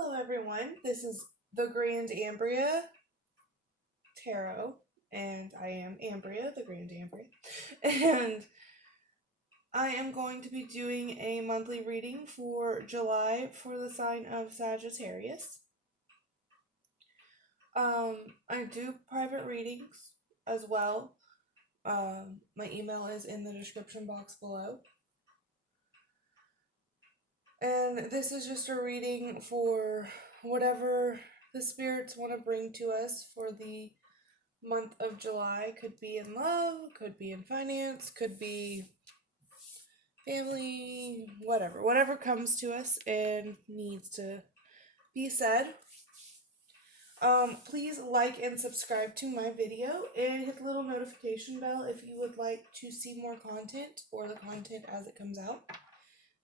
Hello everyone, this is TheGrandAmbreaTarot, and I am Ambrea, TheGrandAmbrea, and I am going to be doing a monthly reading for July for the sign of Sagittarius. I do private readings as well. My email is in the description box below. And this is just a reading for whatever the spirits want to bring to us for the month of July. Could be in love, could be in finance, could be family, whatever comes to us and needs to be said. Please like and subscribe to my video and hit the little notification bell if you would like to see more content or the content as it comes out.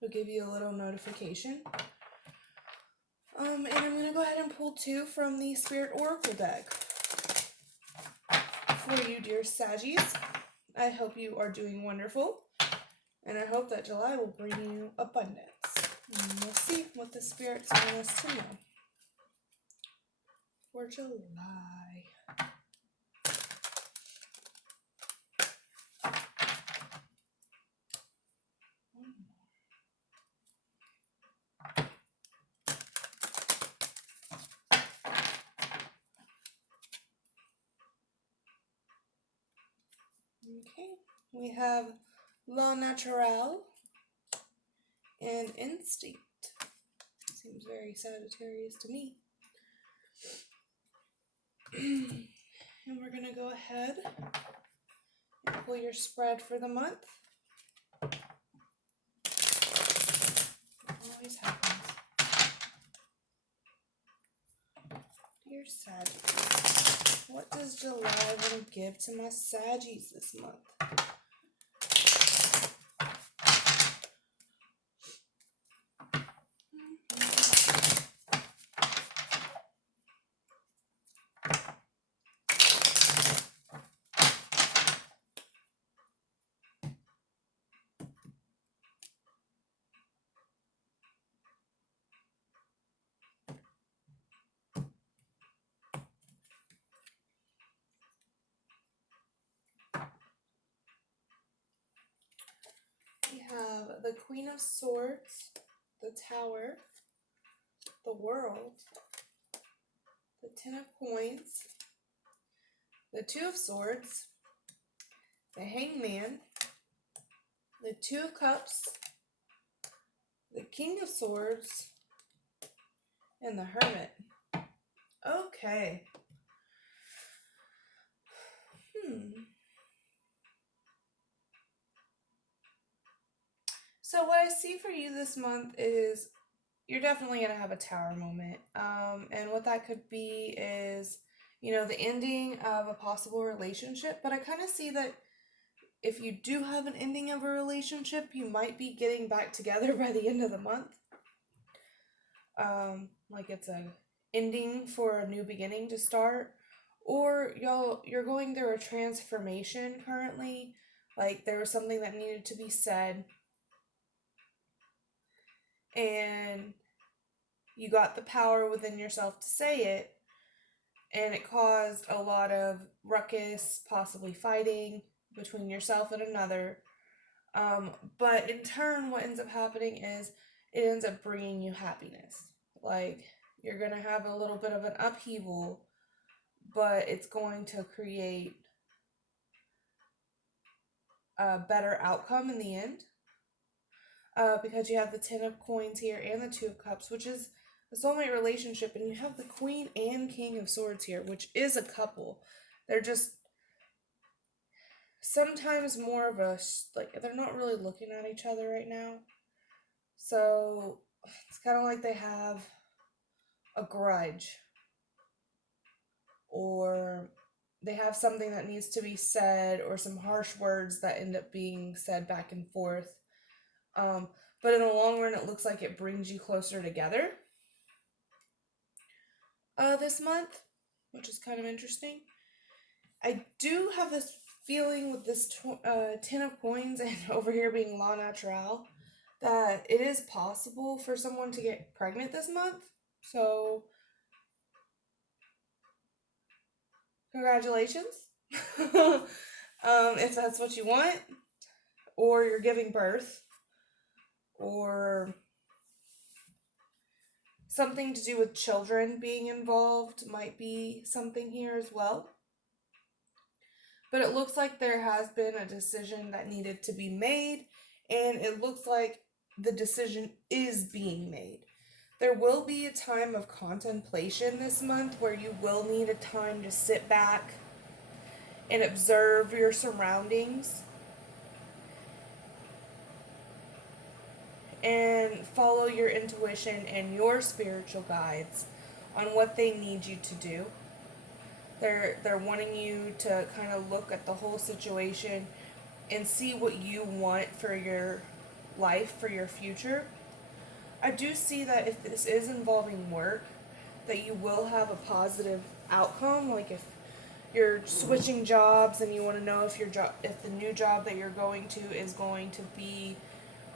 It'll give you a little notification. And I'm going to go ahead and pull two from the Spirit Oracle deck for you, dear Saggies. I hope you are doing wonderful, and I hope that July will bring you abundance. And we'll see what the spirits want us to know for July. Okay, we have law naturel and instinct. Seems very Sagittarius to me. And we're going to go ahead and pull your spread for the month. It always happens. Dear Saggies, what does July want to give to my Saggies this month? We have the Queen of Swords, the Tower, the World, the Ten of Coins, the Two of Swords, the Hangman, the Two of Cups, the King of Swords, and the Hermit. Okay. So what I see for you this month is you're definitely going to have a tower moment. And what that could be is, the ending of a possible relationship. But I kind of see that if you do have an ending of a relationship, you might be getting back together by the end of the month. Like it's a ending for a new beginning to start. Or you're going through a transformation currently. Like there was something that needed to be said. And you got the power within yourself to say it, and it caused a lot of ruckus, possibly fighting between yourself and another. But in turn, what ends up happening is it ends up bringing you happiness. Like, you're going to have a little bit of an upheaval, but it's going to create a better outcome in the end. Because you have the Ten of Coins here and the Two of Cups, which is a soulmate relationship, and you have the Queen and King of Swords here, which is a couple. They're just sometimes more of a, they're not really looking at each other right now. So it's kind of like they have a grudge, or they have something that needs to be said, or some harsh words that end up being said back and forth. But in the long run, it looks like it brings you closer together this month, which is kind of interesting. I do have this feeling with this 10 of coins and over here being law natural that it is possible for someone to get pregnant this month. So, congratulations. If that's what you want, or you're giving birth, or something to do with children being involved might be something here as well. But it looks like there has been a decision that needed to be made, and it looks like the decision is being made. There will be a time of contemplation this month where you will need a time to sit back and observe your surroundings and follow your intuition and your spiritual guides on what they need you to do. They're wanting you to kind of look at the whole situation and see what you want for your life, for your future. I do see that if this is involving work, that you will have a positive outcome. Like if you're switching jobs and you want to know if if the new job that you're going to is going to be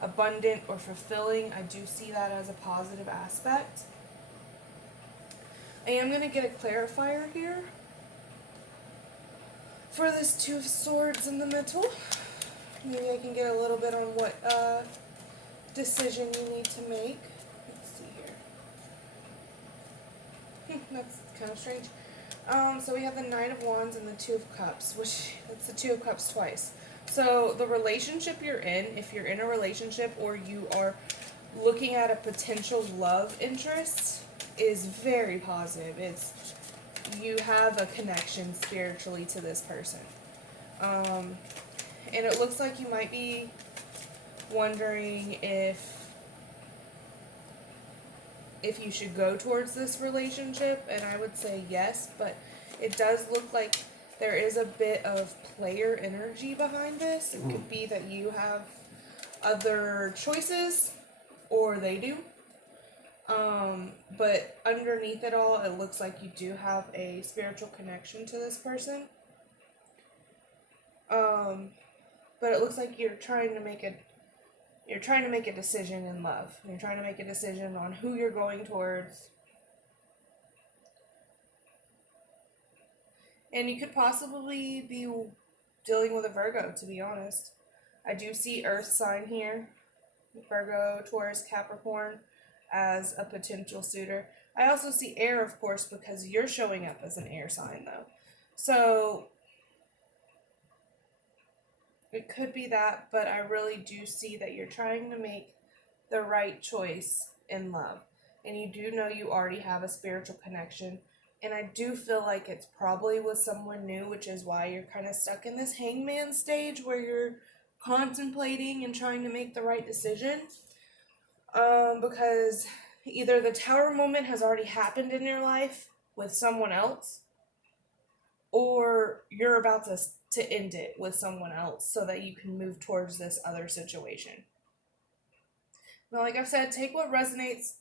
abundant or fulfilling, I do see that as a positive aspect. I am going to get a clarifier here for this Two of Swords in the middle. Maybe I can get a little bit on what decision you need to make. Let's see here. That's kind of strange. So we have the Knight of Wands and the Two of Cups, which that's the Two of Cups twice. So the relationship you're in, if you're in a relationship or you are looking at a potential love interest, is very positive. It's you have a connection spiritually to this person. And it looks like you might be wondering if you should go towards this relationship, and I would say yes, but it does look like there is a bit of player energy behind this. It could be that you have other choices, or they do. But underneath it all, it looks like you do have a spiritual connection to this person. But it looks like you're trying to make a decision in love. You're trying to make a decision on who you're going towards. And you could possibly be dealing with a Virgo, to be honest. I do see Earth sign here. Virgo, Taurus, Capricorn as a potential suitor. I also see air, of course, because you're showing up as an air sign, though. So it could be that, but I really do see that you're trying to make the right choice in love. And you do know you already have a spiritual connection. And I do feel like it's probably with someone new, which is why you're kind of stuck in this hangman stage where you're contemplating and trying to make the right decision. Because either the tower moment has already happened in your life with someone else, or you're about to end it with someone else so that you can move towards this other situation. Now, like I've said, take what resonates,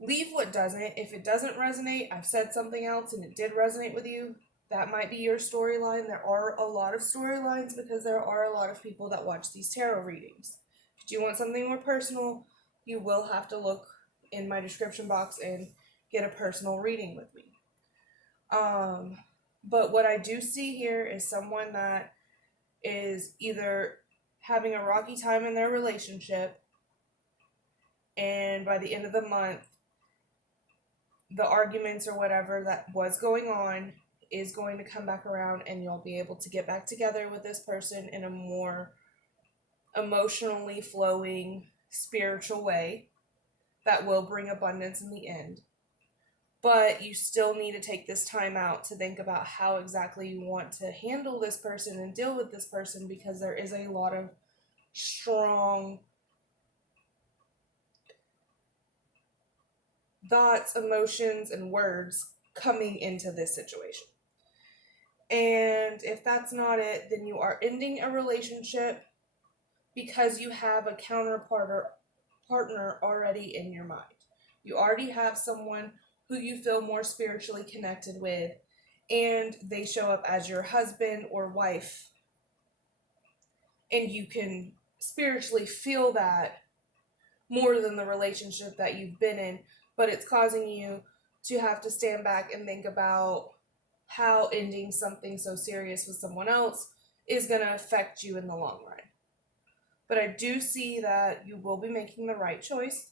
leave what doesn't. If it doesn't resonate, I've said something else and it did resonate with you, that might be your storyline. There are a lot of storylines because there are a lot of people that watch these tarot readings. If you want something more personal, you will have to look in my description box and get a personal reading with me. But what I do see here is someone that is either having a rocky time in their relationship, and by the end of the month, the arguments or whatever that was going on is going to come back around, and you'll be able to get back together with this person in a more emotionally flowing, spiritual way that will bring abundance in the end. But you still need to take this time out to think about how exactly you want to handle this person and deal with this person, because there is a lot of strong thoughts, emotions, and words coming into this situation. And if that's not it, then you are ending a relationship because you have a partner already in your mind. You already have someone who you feel more spiritually connected with, and they show up as your husband or wife, and you can spiritually feel that more than the relationship that you've been in, but it's causing you to have to stand back and think about how ending something so serious with someone else is going to affect you in the long run. But I do see that you will be making the right choice.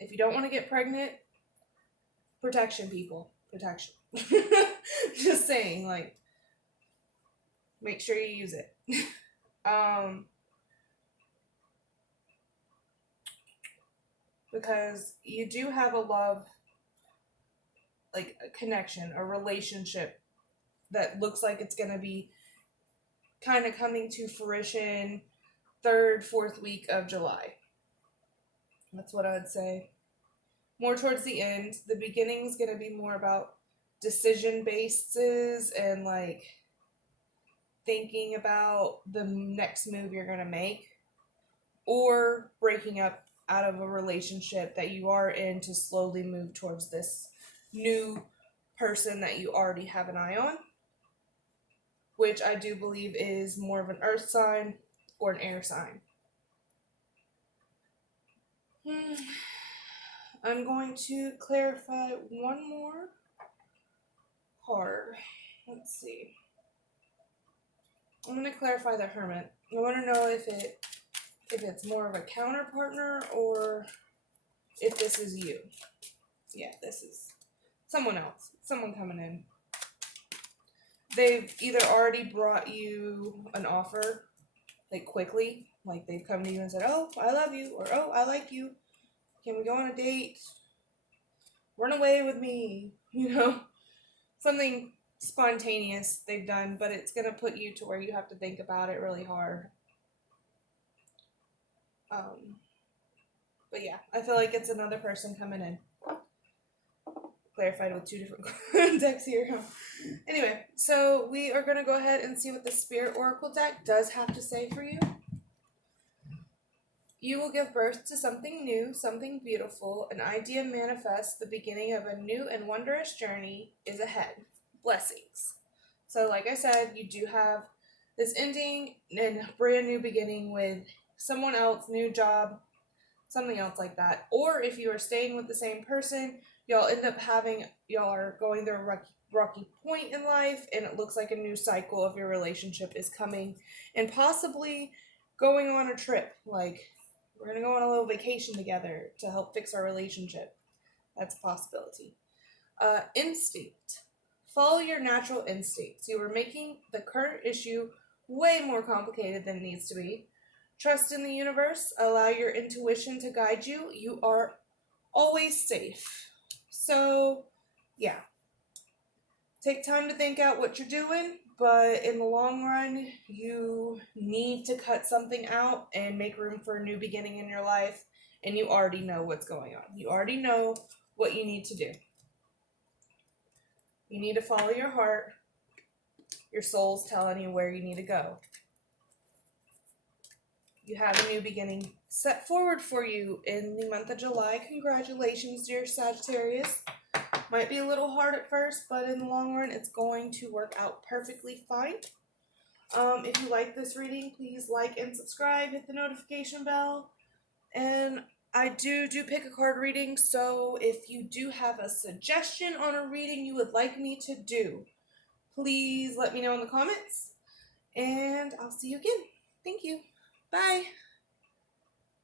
If you don't want to get pregnant, protection, people. Protection. Just saying, like, make sure you use it. Because you do have a love, like a connection, a relationship that looks like it's going to be kind of coming to fruition 3rd, 4th week of July. That's what I would say. More towards the end. The beginning is going to be more about decision bases and like thinking about the next move you're going to make, or breaking up out of a relationship that you are in to slowly move towards this new person that you already have an eye on, which I do believe is more of an earth sign or an air sign. I'm going to clarify one more card. Let's see. I'm going to clarify the Hermit. I want to know if it's more of a counter partner or if this is you. Yeah, this is someone else. Someone coming in. They've either already brought you an offer, like quickly, like they've come to you and said, "Oh, I love you," or "Oh, I like you. Can we go on a date? Run away with me." You know, something spontaneous they've done, but it's going to put you to where you have to think about it really hard. But yeah, I feel like it's another person coming in. Clarified with 2 different decks here. Anyway, so we are going to go ahead and see what the Spirit Oracle deck does have to say for you. You will give birth to something new, something beautiful. An idea manifests. The beginning of a new and wondrous journey is ahead. Blessings. So like I said, you do have this ending and brand new beginning with someone else, new job, something else like that. Or if you are staying with the same person, y'all are going through a rocky point in life, and it looks like a new cycle of your relationship is coming, and possibly going on a trip. Like, we're going to go on a little vacation together to help fix our relationship. That's a possibility. Instinct. Follow your natural instincts. You are making the current issue way more complicated than it needs to be. Trust in the universe. Allow your intuition to guide you. You are always safe. So, yeah. Take time to think out what you're doing, but in the long run, you need to cut something out and make room for a new beginning in your life, and you already know what's going on. You already know what you need to do. You need to follow your heart. Your soul's telling you where you need to go. You have a new beginning set forward for you in the month of July. Congratulations, dear Sagittarius. Might be a little hard at first, but in the long run, it's going to work out perfectly fine. If you like this reading, please like and subscribe, hit the notification bell. And I do pick a card reading, so if you do have a suggestion on a reading you would like me to do, please let me know in the comments. And I'll see you again. Thank you. Bye.